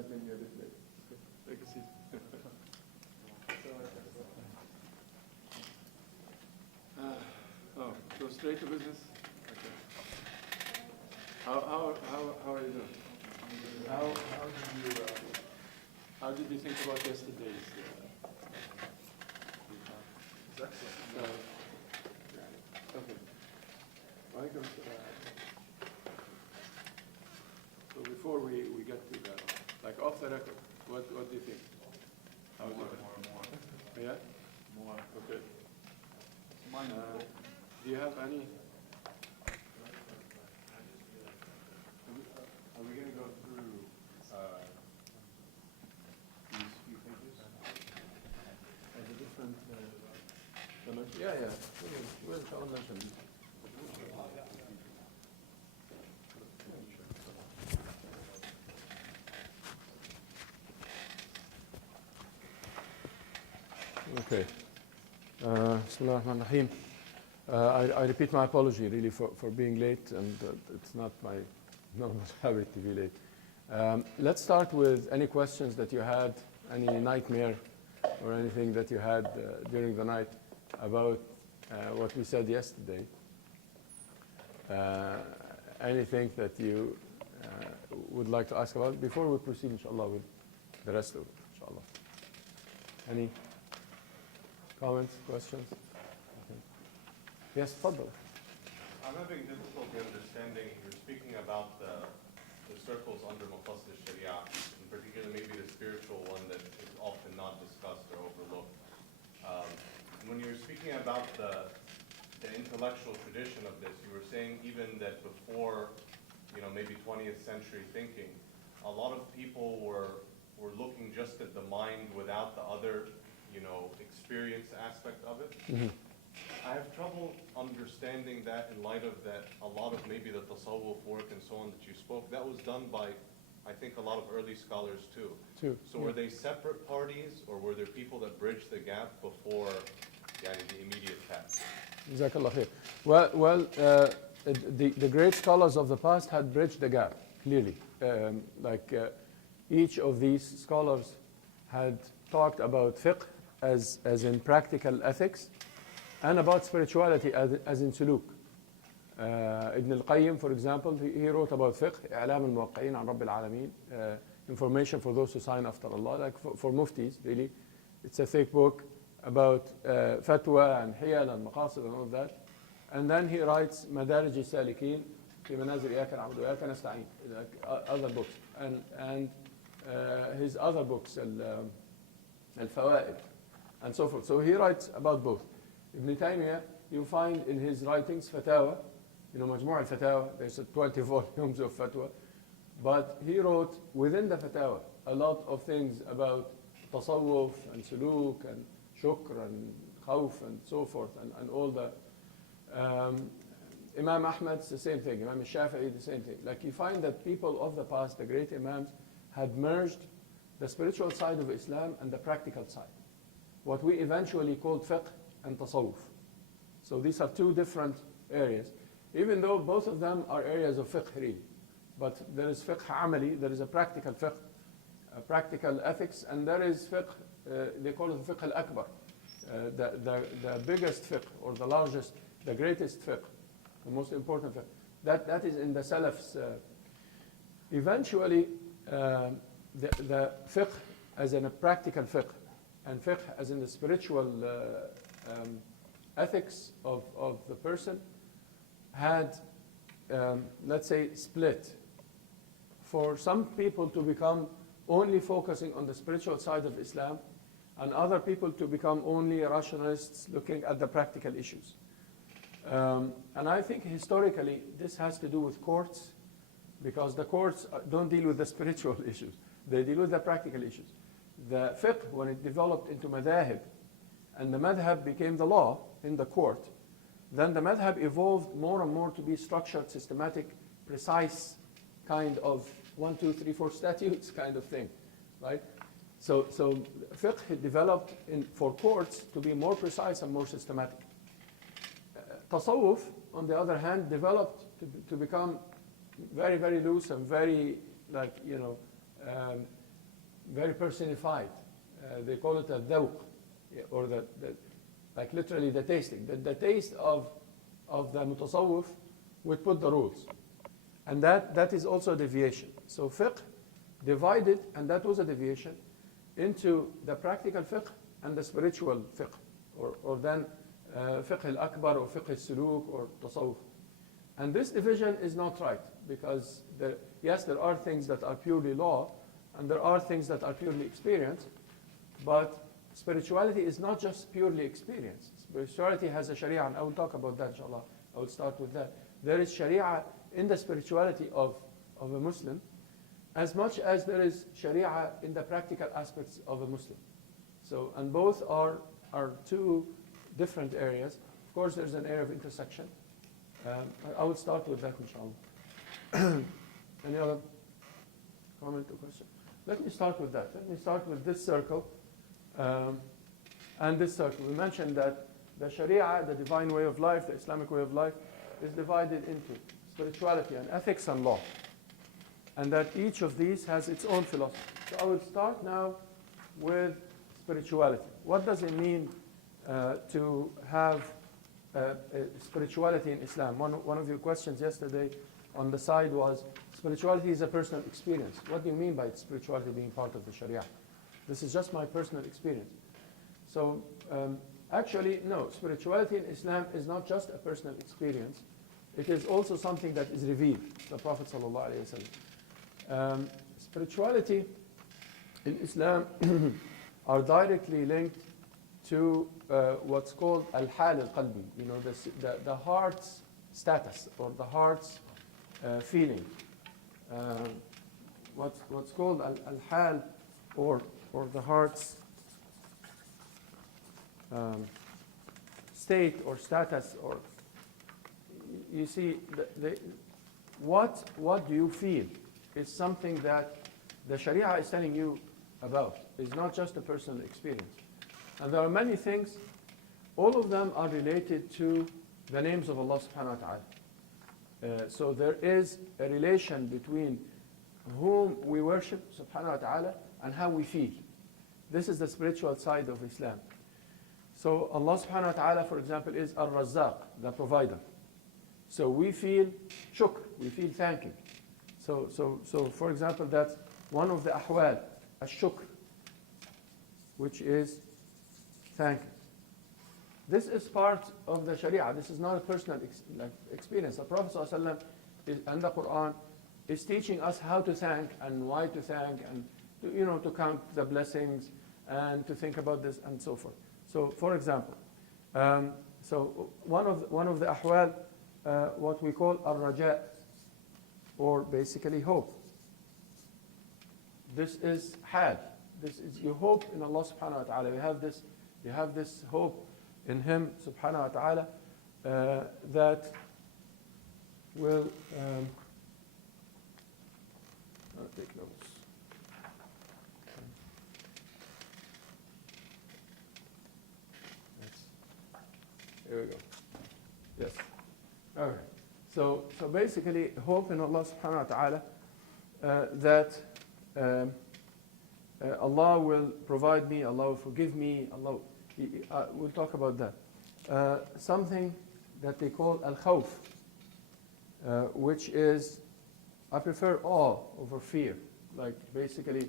guys may be a bit late. Okay, take a seat. Go straight to business? Okay. How are you doing? How did you think about yesterday's? It's excellent. Okay. Welcome. So before we get to the, like off the record, what do you think? How more. Yeah? More. Okay. Do you have any? Are we going to go through these few pages? The different dimensions? Yeah. We'll mention this. Okay. Bismillah ar-Rahman ar-Rahim. I repeat my apology really for being late, and it's not my normal habit to be late. Let's start with any questions that you had, any nightmare or anything that you had during the night about what we said yesterday. Anything that you would like to ask about before we proceed, inshallah, with the rest of it, inshallah. Any comments, questions? Okay. Yes, Fadl. I'm having difficulty understanding, you're speaking about the circles under Maqasid of Islam, in particular maybe the spiritual one that is often not discussed or overlooked. When you're speaking about the intellectual tradition of this, you were saying even that before, maybe 20th century thinking, a lot of people were looking just at the mind without the other, experience aspect of it. Mm-hmm. I have trouble understanding that in light of that a lot of maybe the tasawwuf work and so on that you spoke, that was done by, I think, a lot of early scholars too. So were they separate parties, or were there people that bridged the gap before the immediate task? Jazakallah khair. Well, the great scholars of the past had bridged the gap, clearly. Each of these scholars had talked about fiqh as in practical ethics, and about spirituality as in suluk. Ibn al-Qayyim, for example, he wrote about fiqh, إعلام الموقعين عن رب العالمين, information for those who sign after Allah, like for muftis, really. It's a thick book about fatwa and hiyal and maqasid and all that. And then he writes مدارج السالكين في منازل إياك نعبد وإياك نستعين, like other books. And his other books, الفوائد, and so forth. So he writes about both. Ibn Taymiyyah, you find in his writings fatwa, Majmu' al-Fatawa, there's 20 volumes of fatwa, but he wrote within the fatwa a lot of things about tasawwuf and suluk and shukr and khawf and so forth, and all the Imam Ahmad's the same thing, Imam Shafi'i the same thing. Like you find that people of the past, the great imams, had merged the spiritual side of Islam and the practical side, what we eventually called fiqh and tasawwuf. So these are two different areas, even though both of them are areas of fiqh really. But there is fiqh amali, there is a practical fiqh, a practical ethics, and there is fiqh, they call it fiqh al-akbar, the biggest fiqh, or the largest, the greatest fiqh, the most important fiqh. That is in the Salafs. Eventually, the fiqh as in a practical fiqh, and fiqh as in the spiritual ethics of the person had, let's say, split. For some people to become only focusing on the spiritual side of Islam, and other people to become only rationalists looking at the practical issues. And I think historically this has to do with courts, because the courts don't deal with the spiritual issues. They deal with the practical issues. The fiqh, when it developed into madhahib, and the madhab became the law in the court, then the madhab evolved more and more to be structured, systematic, precise, kind of 1, 2, 3, 4 statutes kind of thing, right? So fiqh developed for courts to be more precise and more systematic. Tasawwuf, on the other hand, developed to become very, very loose and very, very personified. They call it a dhawq, or like literally the tasting. The taste of the mutasawwif would put the rules. And that is also a deviation. So fiqh divided, and that was a deviation, into the practical fiqh and the spiritual fiqh, or then fiqh al-akbar, or fiqh al-suluk, or tasawwuf. And this division is not right, because yes, there are things that are purely law, and there are things that are purely experience, but spirituality is not just purely experience. Spirituality has a sharia, and I will talk about that, inshallah. I will start with that. There is sharia in the spirituality of a Muslim, as much as there is sharia in the practical aspects of a Muslim. So, and both are two different areas. Of course, there's an area of intersection. I will start with that, inshallah. Any other comment or question? Let me start with that. Let me start with this circle and this circle. We mentioned that the Sharia, the divine way of life, the Islamic way of life, is divided into spirituality and ethics and law. And that each of these has its own philosophy. So I will start now with spirituality. What does it mean to have spirituality in Islam? One of your questions yesterday on the side was, spirituality is a personal experience. What do you mean by spirituality being part of the Sharia? This is just my personal experience. So actually, no, spirituality in Islam is not just a personal experience. It is also something that is revealed. The Prophet ﷺ. Spirituality in Islam are directly linked to what's called al-hal al-qalbi, the heart's status, or the heart's feeling. What's called al-hal, or the heart's state or status, or you see, what do you feel is something that the Sharia is telling you about. It's not just a personal experience. And there are many things, all of them are related to the names of Allah subhanahu wa ta'ala. So there is a relation between whom we worship subhanahu wa ta'ala and how we feel. This is the spiritual side of Islam. So Allah subhanahu wa ta'ala, for example, is Ar-Razzaq, the provider. So we feel shukr, we feel thanking. So for example, that's one of the ahwal, ash-shukr, which is thanking. This is part of the Sharia. This is not a personal experience. The Prophet ﷺ and the Quran is teaching us how to thank and why to thank, and to count the blessings and to think about this and so forth. So, for example, so one of the ahwal, what we call ar-raja, or basically hope. This is hal. This is, you hope in Allah subhanahu wa ta'ala. You have this hope in Him subhanahu wa ta'ala that will I'll take notes. Here we go. Yes. All right. So basically, hope in Allah subhanahu wa ta'ala that Allah will provide me, Allah will forgive me, we'll talk about that. Something that they call al-khawf, which is, I prefer awe over fear. Like basically,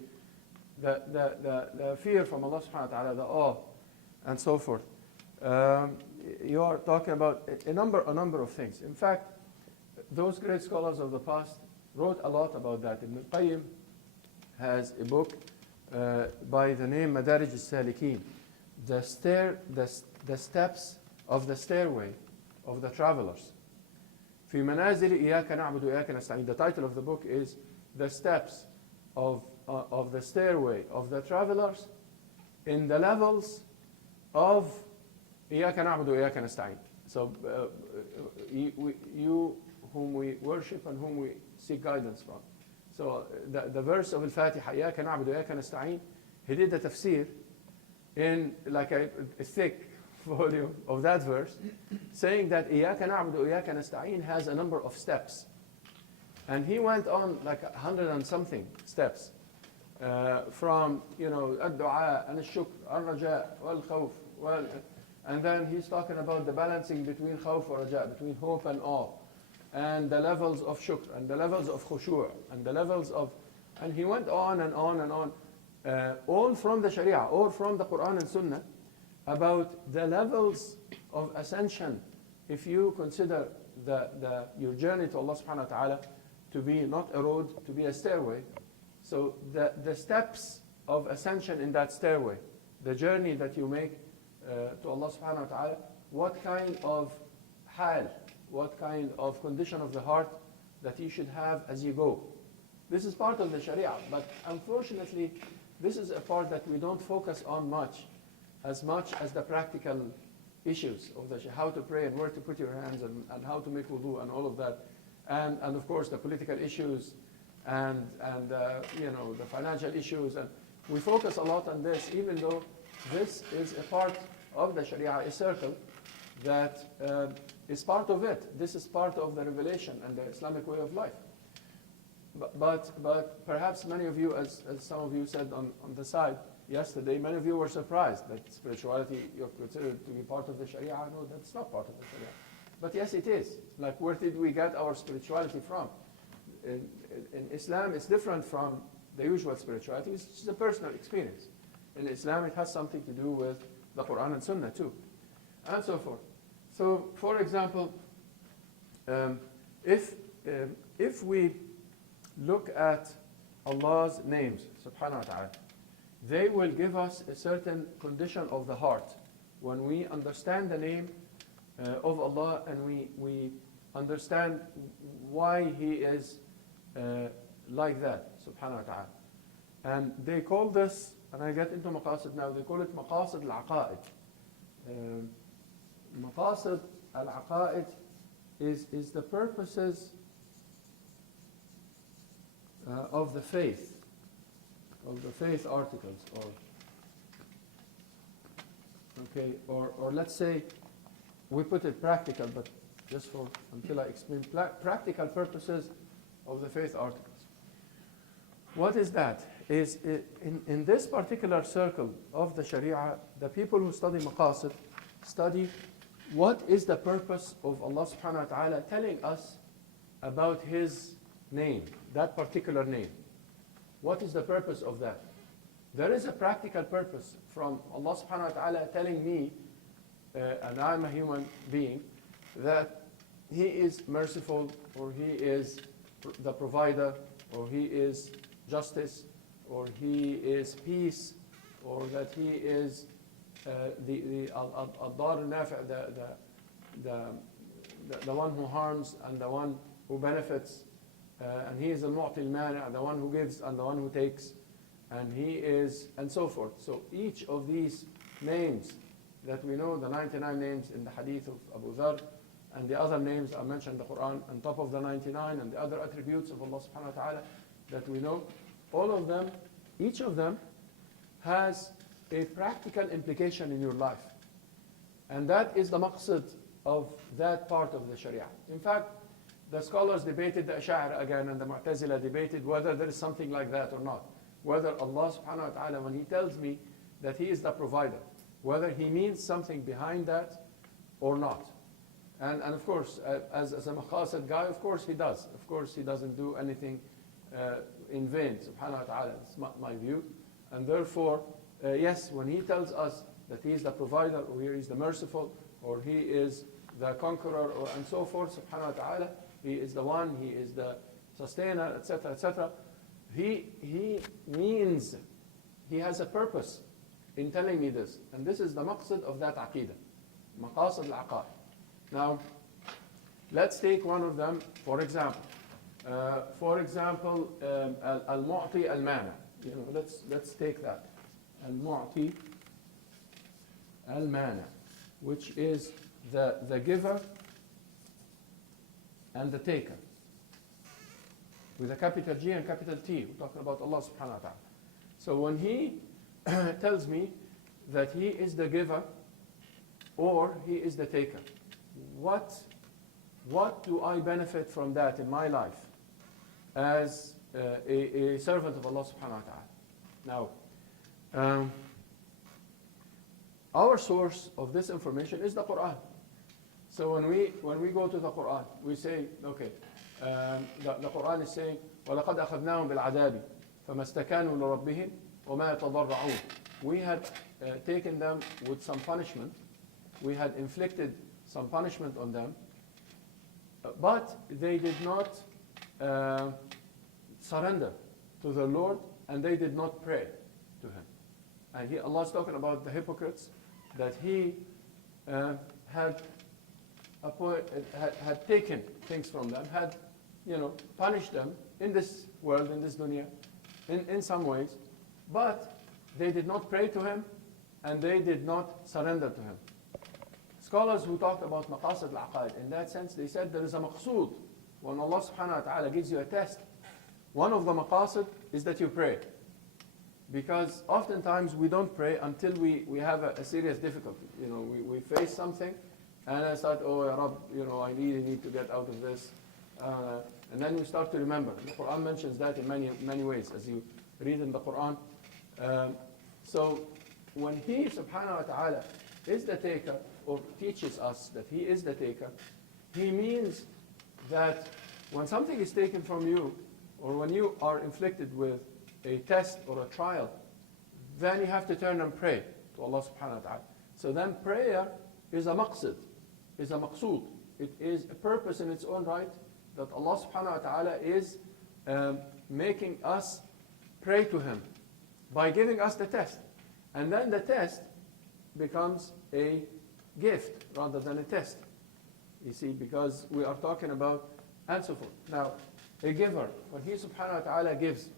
the fear from Allah subhanahu wa ta'ala, the awe, and so forth. You are talking about a number of things. In fact, those great scholars of the past wrote a lot about that. Ibn al-Qayyim has a book by the name Madarij al-Salikin, the steps of the stairway of the travelers. في منازل إياك نعبد وإياك نستعين. The title of the book is The Steps of the Stairway of the Travelers in the Levels of إياك نعبد وإياك نستعين. So you whom we worship and whom we seek guidance from. So the verse of Al-Fatiha, إياك نعبد وإياك نستعين, he did the tafsir in like a thick volume of that verse, saying that إياك نعبد وإياك نستعين has a number of steps. And he went on like 100 and something steps. from, الدعاء and الشكر, الرجاء والخوف, and then he's talking about the balancing between khawf or raja, between hope and awe, and the levels of shukr, and the levels of khushu', and the levels of, and he went on and on and on, all from the Sharia, or from the Quran and Sunnah, about the levels of ascension. If you consider your journey to Allah subhanahu wa ta'ala to be not a road, to be a stairway, so the steps of ascension in that stairway, the journey that you make to Allah subhanahu wa ta'ala, what kind of hal, what kind of condition of the heart that you should have as you go. This is part of the Sharia, but unfortunately, this is a part that we don't focus on much as the practical issues of how to pray and where to put your hands and how to make wudu and all of that. And of course, the political issues and the financial issues. And we focus a lot on this, even though this is a part of the Sharia, a circle that is part of it. This is part of the revelation and the Islamic way of life. But perhaps many of you, as some of you said on the side yesterday, many of you were surprised that spirituality you're considered to be part of the Sharia. No, that's not part of the Sharia. But yes, it is. Like, where did we get our spirituality from? In Islam, it's different from the usual spirituality. It's just a personal experience. In Islam, it has something to do with the Quran and Sunnah too, and so forth. So, for example, if we look at Allah's names, subhanahu wa ta'ala, they will give us a certain condition of the heart. When we understand the name of Allah and we understand why He is like that, subhanahu wa ta'ala. And they call this, and I get into Maqasid now, they call it Maqasid al-Aqa'id. Maqasid al-Aqa'id is the purposes of the faith articles, or let's say, we put it practical, but just until I explain, practical purposes of the faith articles. What is that? Is in this particular circle of the Sharia, the people who study Maqasid study what is the purpose of Allah subhanahu wa ta'ala telling us about His name, that particular name. What is the purpose of that? There is a practical purpose from Allah subhanahu wa ta'ala telling me, and I'm a human being, that He is merciful, or He is the provider, or He is justice, or He is peace, or that He is the al-dar al-nafi', the one who harms and the one who benefits, and He is al-mu'ti al-mani', the one who gives and the one who takes, and He is, and so forth. So each of these names that we know, the 99 names in the hadith of Abu Dharr, and the other names are mentioned in the Quran on top of the 99, and the other attributes of Allah subhanahu wa ta'ala that we know, all of them, each of them has a practical implication in your life. And that is the maqsad of that part of the Sharia. In fact, the scholars debated, the Ash'ari again and the Mu'tazila debated whether there is something like that or not. Whether Allah subhanahu wa ta'ala, when He tells me that He is the provider, whether He means something behind that or not. And of course, as a maqasid guy, of course He does. Of course He doesn't do anything in vain, subhanahu wa ta'ala. It's my view. And therefore, yes, when He tells us that He is the provider, or He is the merciful, or He is the conqueror, and so forth, subhanahu wa ta'ala, He is the one, He is the sustainer, etc., etc., He means, He has a purpose in telling me this. And this is the maqsad of that aqidah, maqasid al-aqa'id. Now, let's take one of them, for example. Al-mu'ti al-mana'. Let's take that. Al-mu'ti al-mana', which is the giver and the taker, with a capital G and capital T. We're talking about Allah subhanahu wa ta'ala. So when He tells me that He is the giver or He is the taker, what do I benefit from that in my life as a servant of Allah subhanahu wa ta'ala? Now, um, our source of this information is the Quran. So when we go to the Quran, we say, okay, the Quran is saying, وَلَقَدْ أَخَذْنَاهُمْ بِالْعَذَابِ فَمَا اسْتَكَانُوا لِرَبِّهِمْ وَمَا يَتَضَرَّعُونَ. We had taken them with some punishment. We had inflicted some punishment on them, but they did not surrender to the Lord, and they did not pray to Him. And here Allah is talking about the hypocrites, that He had taken things from them, had punished them in this world, in this dunya, in some ways, but they did not pray to Him, and they did not surrender to Him. Scholars who talked about Maqasid al-Aqaid, in that sense, they said there is a maqsood. When Allah subhanahu wa ta'ala gives you a test, one of the maqasid is that you pray. Because oftentimes we don't pray until we have a serious difficulty. We face something, and I start, oh, Ya Rab, I really need to get out of this. And then we start to remember. The Quran mentions that in many ways, as you read in the Quran. So when He, subhanahu wa ta'ala, is the taker, or teaches us that He is the taker, He means that when something is taken from you, or when you are inflicted with a test or a trial, then you have to turn and pray to Allah subhanahu wa ta'ala. So then prayer is a maqsid, is a maqsood. It is a purpose in its own right that Allah subhanahu wa ta'ala is making us pray to Him by giving us the test. And then the test becomes a gift rather than a test. You see, because we are talking about and so forth. Now, a giver, when He subhanahu wa ta'ala gives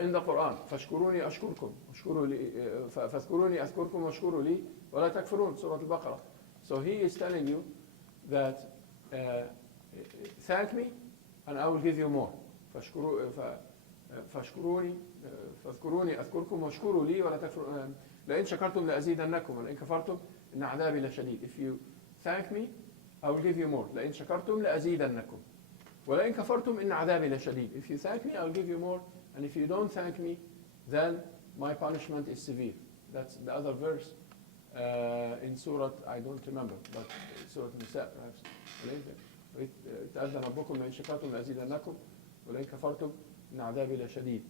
in the Quran, فَاشْكُرُونِي أَشْكُرْكُمْ فَاذْكُرُونِي أَذْكُرْكُمْ وَاشْكُرُوا لِي وَلَا تَكْفُرُونَ, Surah Al-Baqarah. So He is telling you that thank me and I will give you more. فَاشْكُرُونِي فَاذْكُرُونِي أَذْكُرْكُمْ وَاشْكُرُوا لِي وَلَا تَكْفُرُونَ لَإِنْ شَكَرْتُمْ لَأَزِيدَنَّكُمْ وَلَإِنْ كَفَرْتُمْ إِنَّ عَذَابِي لَشَدِيدٌ. If you thank me, I will give you more. لَإِنْ شَكَرْتُمْ لَأَزِيدَنَّكُمْ وَلَإِنْ كَفَرْتُمْ إِنَّ عَذَابِي لَشَدِيدٌ. If you thank me, I will give you more. And if you don't thank me, then my punishment is severe. That's the other verse in Surah, I don't remember, but Surah Nisa perhaps. تأذن ربكم لئن شكرتم لأزيدنكم ولئن كفرتم إن عذابي لشديد.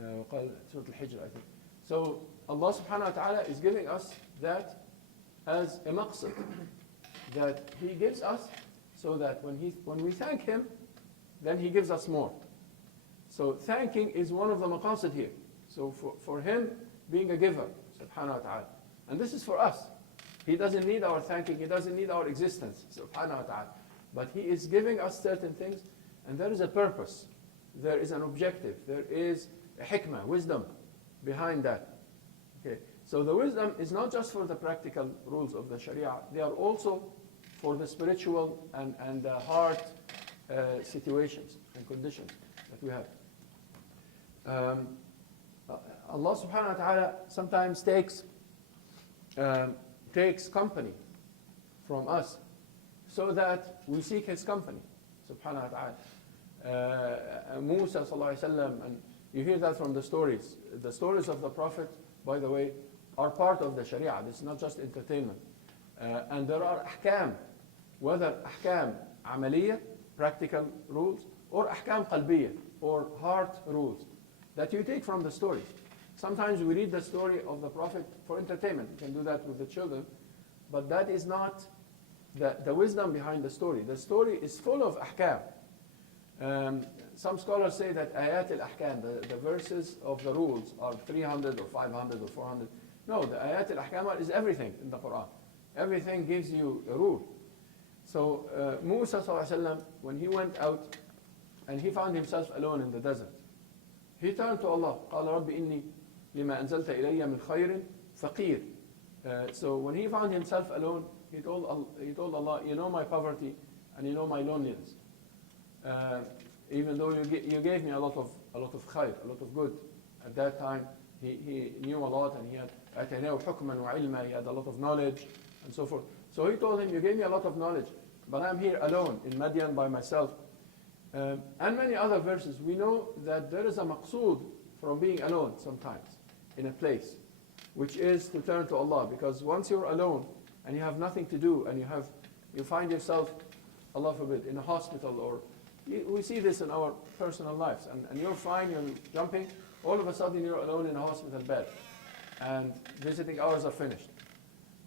وقال Surah Al-Hijr, I think. So Allah subhanahu wa ta'ala is giving us that as a maqsad, that He gives us so that when we thank Him, then He gives us more. So thanking is one of the maqasid here. So for Him being a giver, subhanahu wa ta'ala. And this is for us. He doesn't need our thanking, He doesn't need our existence, subhanahu wa ta'ala. But He is giving us certain things, and there is a purpose. There is an objective. There is a hikmah, wisdom behind that. Okay. So the wisdom is not just for the practical rules of the Sharia, they are also for the spiritual and the heart situations and conditions that we have. Allah subhanahu wa ta'ala sometimes takes company from us so that we seek His company, subhanahu wa ta'ala. Musa sallallahu alayhi wa sallam, and you hear that from the stories. The stories of the Prophet, by the way, are part of the Sharia. This is not just entertainment. And there are ahkam, whether ahkam amaliyah, practical rules, or ahkam qalbiyah, or heart rules, that you take from the stories. Sometimes we read the story of the Prophet for entertainment. You can do that with the children. But that is not the wisdom behind the story. The story is full of ahkam. Some scholars say that ayat al-ahkam, the verses of the rules, are 300 or 500 or 400. No, the ayat al-ahkam is everything in the Quran. Everything gives you a rule. So Musa sallallahu alaihi wasallam, when he went out and he found himself alone in the desert, he turned to Allah. قال رب إني لما أنزلت إلي من خير فقير. So when he found himself alone, he told Allah, you know my poverty and you know my loneliness. Even though you gave me a lot of khair, a lot of good. At that time, he knew a lot, and he had أتيناه حكما وعلما. He had a lot of knowledge and so forth. So he told him, you gave me a lot of knowledge, but I'm here alone in Madian by myself. And many other verses. We know that there is a maqsood from being alone sometimes in a place, which is to turn to Allah. Because once you're alone and you have nothing to do and you find yourself, Allah forbid, in a hospital, or we see this in our personal lives, and you're fine, you're jumping, all of a sudden you're alone in a hospital bed and visiting hours are finished.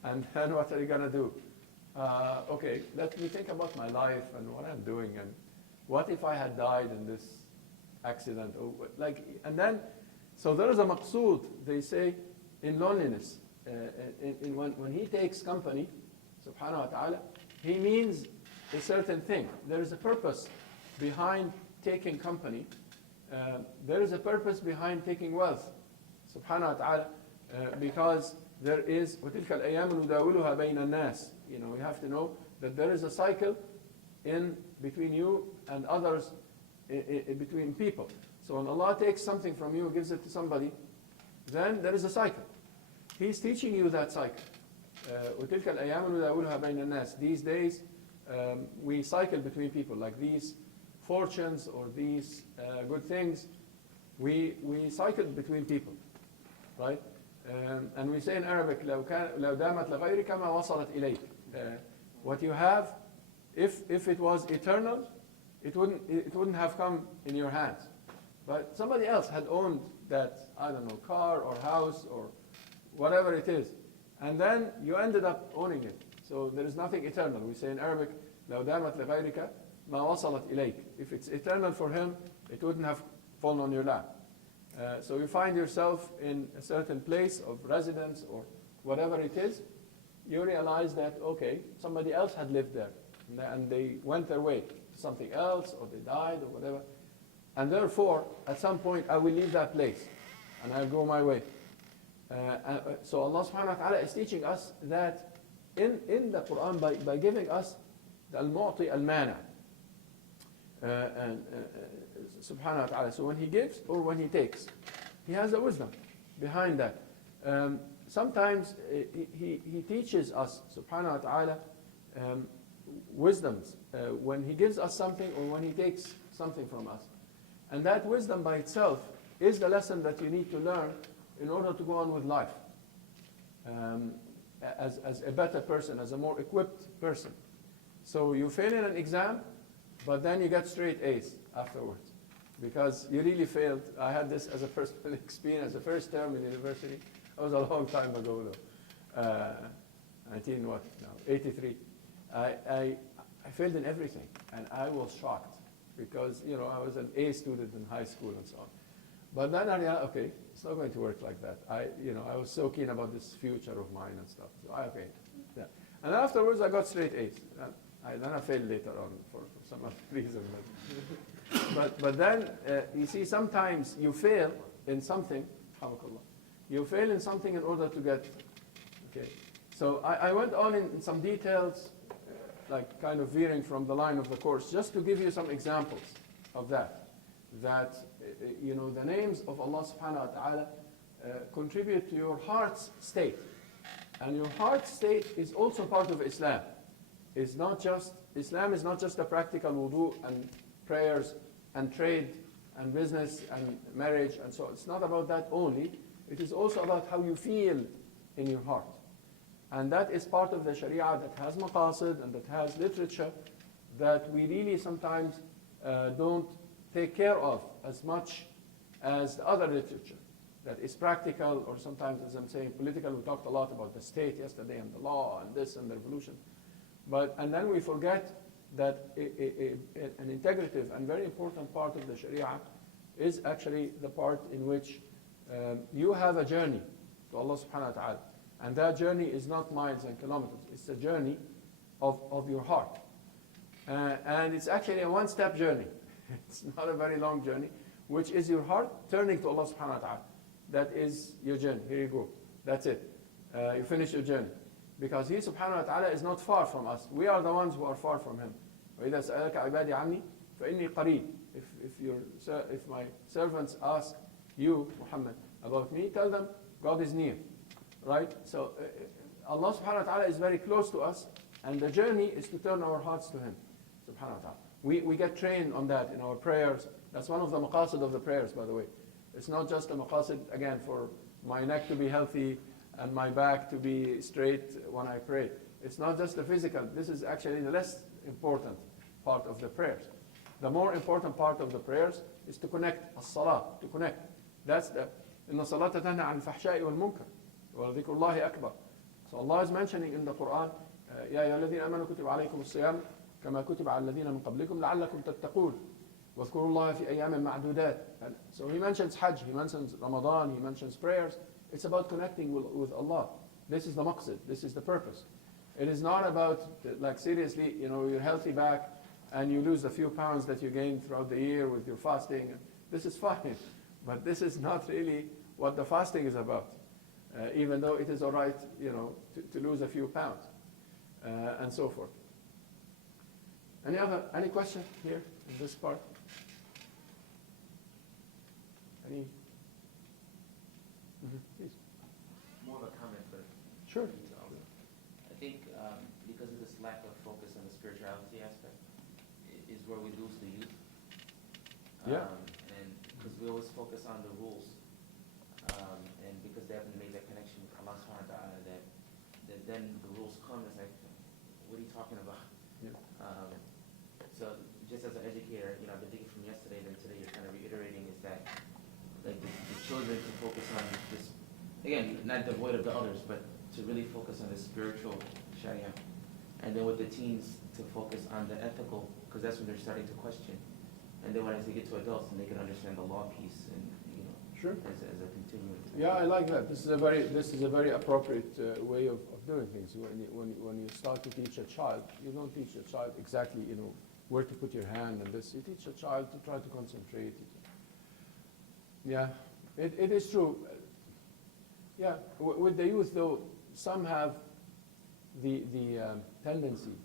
And then what are you going to do? Okay, let me think about my life and what I'm doing, and what if I had died in this accident? Or and then, so there is a maqsood, they say, in loneliness. When he takes company, subhanahu wa ta'ala, he means a certain thing. There is a purpose behind taking company. There is a purpose behind taking wealth, subhanahu wa ta'ala, because there is وَتِلْكَ الْأَيَّامُ نُدَاوِلُهَا بَيْنَ النَّاسِ. You have to know that there is a cycle in between you and others, between people. So when Allah takes something from you, gives it to somebody, then there is a cycle. He's teaching you that cycle. وَتِلْكَ الْأَيَّامُ نُدَاوِلُهَا بَيْنَ النَّاسِ. These days, we cycle between people, like these fortunes or these good things, we cycle between people, right? And we say in Arabic, لو دامت لغيرك ما وصلت إليك. What you have, if it was eternal, it wouldn't have come in your hands. But somebody else had owned that, I don't know, car or house or whatever it is, and then you ended up owning it. So there is nothing eternal. We say in Arabic, لو دامت لغيرك ما وصلت إليك. If it's eternal for him, it wouldn't have fallen on your lap. So you find yourself in a certain place of residence or whatever it is, you realize that, okay, somebody else had lived there, and they went their way to something else, or they died, or whatever. And therefore, at some point, I will leave that place, and I'll go my way. So Allah subhanahu wa ta'ala is teaching us that in the Quran, by giving us the al-mu'ti al-mana, subhanahu wa ta'ala. So when he gives or when he takes, he has a wisdom behind that. Sometimes he teaches us, subhanahu wa ta'ala, wisdoms when he gives us something or when he takes something from us. And that wisdom by itself is the lesson that you need to learn in order to go on with life as a better person, as a more equipped person. So you fail in an exam, but then you get straight A's afterwards, because you really failed. I had this as a personal experience. The first term in university, that was a long time ago though, 83. I failed in everything, and I was shocked, because I was an A student in high school and so on. But then I realized, okay, it's not going to work like that. I was so keen about this future of mine and stuff. So okay, yeah. And afterwards I got straight A's. Then I failed later on for some other reason. But then, you see, sometimes you fail in something, you fail in something in order to get, okay. So I went on in some details, like kind of veering from the line of the course, just to give you some examples of that. That, the names of Allah subhanahu wa ta'ala contribute to your heart's state. And your heart's state is also part of Islam. Islam is not just a practical wudu and prayers and trade and business and marriage and so on. It's not about that only. It is also about how you feel in your heart. And that is part of the Sharia that has maqasid and that has literature that we really sometimes don't take care of as much as the other literature that is practical, or sometimes, as I'm saying, political. We talked a lot about the state yesterday and the law and this and the revolution. And then we forget that an integrative and very important part of the Sharia is actually the part in which you have a journey to Allah subhanahu wa ta'ala. And that journey is not miles and kilometers. It's a journey of your heart. And it's actually a one-step journey. It's not a very long journey, which is your heart turning to Allah subhanahu wa ta'ala. That is your journey. Here you go. That's it. You finish your journey. Because He subhanahu wa ta'ala is not far from us. We are the ones who are far from Him. وَإِذَا سَأَلَكَ عِبَادِي عَنِّي فَإِنِّي قَرِيبٌ. If my servants ask you, Muhammad, about me, tell them God is near. Right? So Allah subhanahu wa ta'ala is very close to us, and the journey is to turn our hearts to Him, subhanahu wa ta'ala. We get trained on that in our prayers. That's one of the maqasid of the prayers, by the way. It's not just a maqasid, again, for my neck to be healthy and my back to be straight when I pray. It's not just the physical. This is actually the less important part of the prayers. The more important part of the prayers is to connect, as-salah, to connect. That's the, إِنَّ الصَّلَاةَ تَنْهَى عَنِ الْفَحْشَاءِ وَالْمُنكَرِ وَلَذِكْرُ اللَّهِ أَكْبَرُ. So Allah is mentioning in the Quran, يَا أَيُّهَا الَّذِينَ آمَنُوا كُتِبَ عَلَيْكُمُ الصِّيَامُ كَمَا كُتِبَ عَلَى الَّذِينَ مِنْ قَبْلِكُمْ لَعَلَّكُمْ تَتَّقُونَ وَاذْكُرُوا اللَّهَ فِي أَيَّامٍ مَعْدُودَاتٍ. So he mentions Hajj, he mentions Ramadan, he mentions prayers. It's about connecting with Allah. This is the maqsid, this is the purpose. It is not about, like, seriously, you know, you're healthy back and you lose a few pounds that you gained throughout the year with your fasting. This is fine, but this is not really what the fasting is about. Even though it is all right, you know, to lose a few pounds, and so forth. Any question here in this part? Any? Please. More of a comment, but Sure. I think because of this lack of focus on the spirituality aspect is where we lose the youth. Yeah. And because we always focus on the rules, and because they haven't made that connection with Allah subhanahu wa ta'ala, that then the rules come, it's like, what are you talking about? Yeah. So just as an educator, you know, I've been thinking from yesterday and today you're kind of reiterating is that like the children to focus on this, again, not devoid of the others, but to really focus on the spiritual sharia. And then with the teens to focus on the ethical, because that's when they're starting to question. And then when they get to adults, and they can understand the law piece and, you know, Sure. as a continuum. Yeah, I like that. This is a very appropriate way of doing things. When you start to teach a child, you don't teach a child exactly, you know, where to put your hand and this. You teach a child to try to concentrate. Yeah, it is true. Yeah, with the youth though, some have the tendency,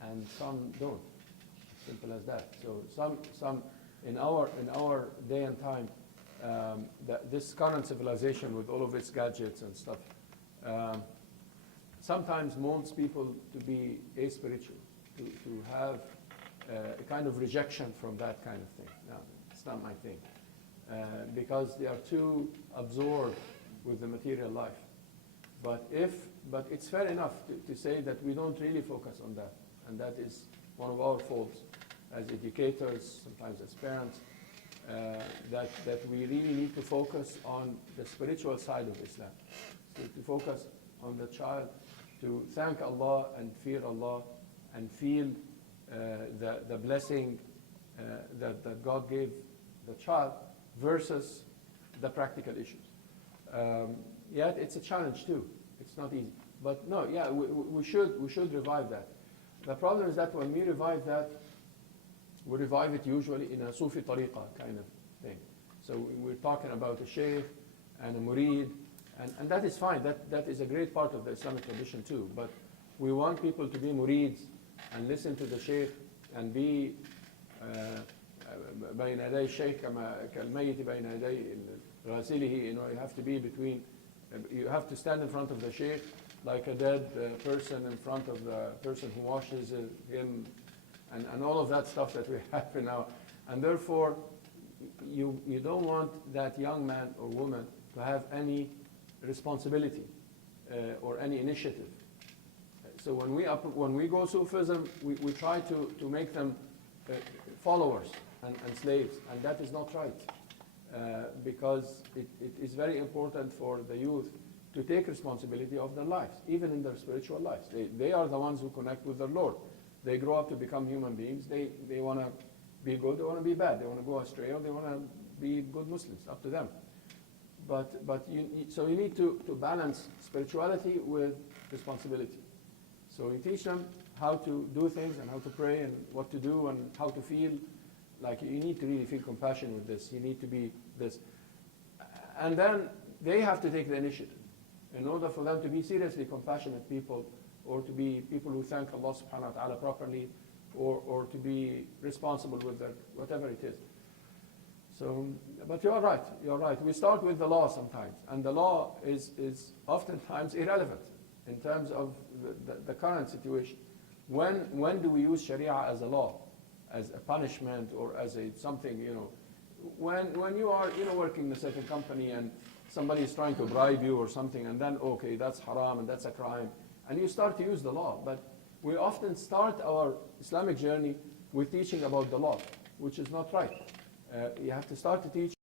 and some don't. Simple as that. So some in our day and time, this current civilization with all of its gadgets and stuff, sometimes molds people to be aspiritual, to have a kind of rejection from that kind of thing. No, it's not my thing. Because they are too absorbed with the material life. But it's fair enough to say that we don't really focus on that. And that is one of our faults as educators, sometimes as parents, that we really need to focus on the spiritual side of Islam. So to focus on the child, to thank Allah and fear Allah and feel the blessing that God gave the child versus the practical issues. Yet it's a challenge too. It's not easy. But no, yeah, we should revive that. The problem is that when we revive that, we revive it usually in a Sufi tariqa kind of thing. So we're talking about a sheikh and a murid, and that is fine. That is a great part of the Islamic tradition too. But we want people to be murids and listen to the sheikh and be بين يدي الشيخ كالميت بين يدي غاسله. You know, you have to be between. You have to stand in front of the sheikh like a dead person in front of the person who washes him, and all of that stuff that we have now. And therefore, you don't want that young man or woman to have any responsibility or any initiative. So when we go Sufism, we try to make them followers and slaves, and that is not right. Because it is very important for the youth to take responsibility of their lives, even in their spiritual lives. They are the ones who connect with their Lord. They grow up to become human beings. They want to be good, they want to be bad. They want to go astray, or they want to be good Muslims. Up to them. So you need to balance spirituality with responsibility. So you teach them how to do things and how to pray and what to do and how to feel. Like, you need to really feel compassion with this. You need to be this. And then they have to take the initiative. In order for them to be seriously compassionate people, or to be people who thank Allah subhanahu wa ta'ala properly, or to be responsible with their, whatever it is. So, but you're right. We start with the law sometimes, and the law is oftentimes irrelevant in terms of the current situation. When do we use Sharia as a law, as a punishment, or as something, you know? when you are working in a certain company and somebody is trying to bribe you or something, and then okay, that's haram and that's a crime, and you start to use the law. But we often start our Islamic journey with teaching about the law, which is not right. You have to start to teach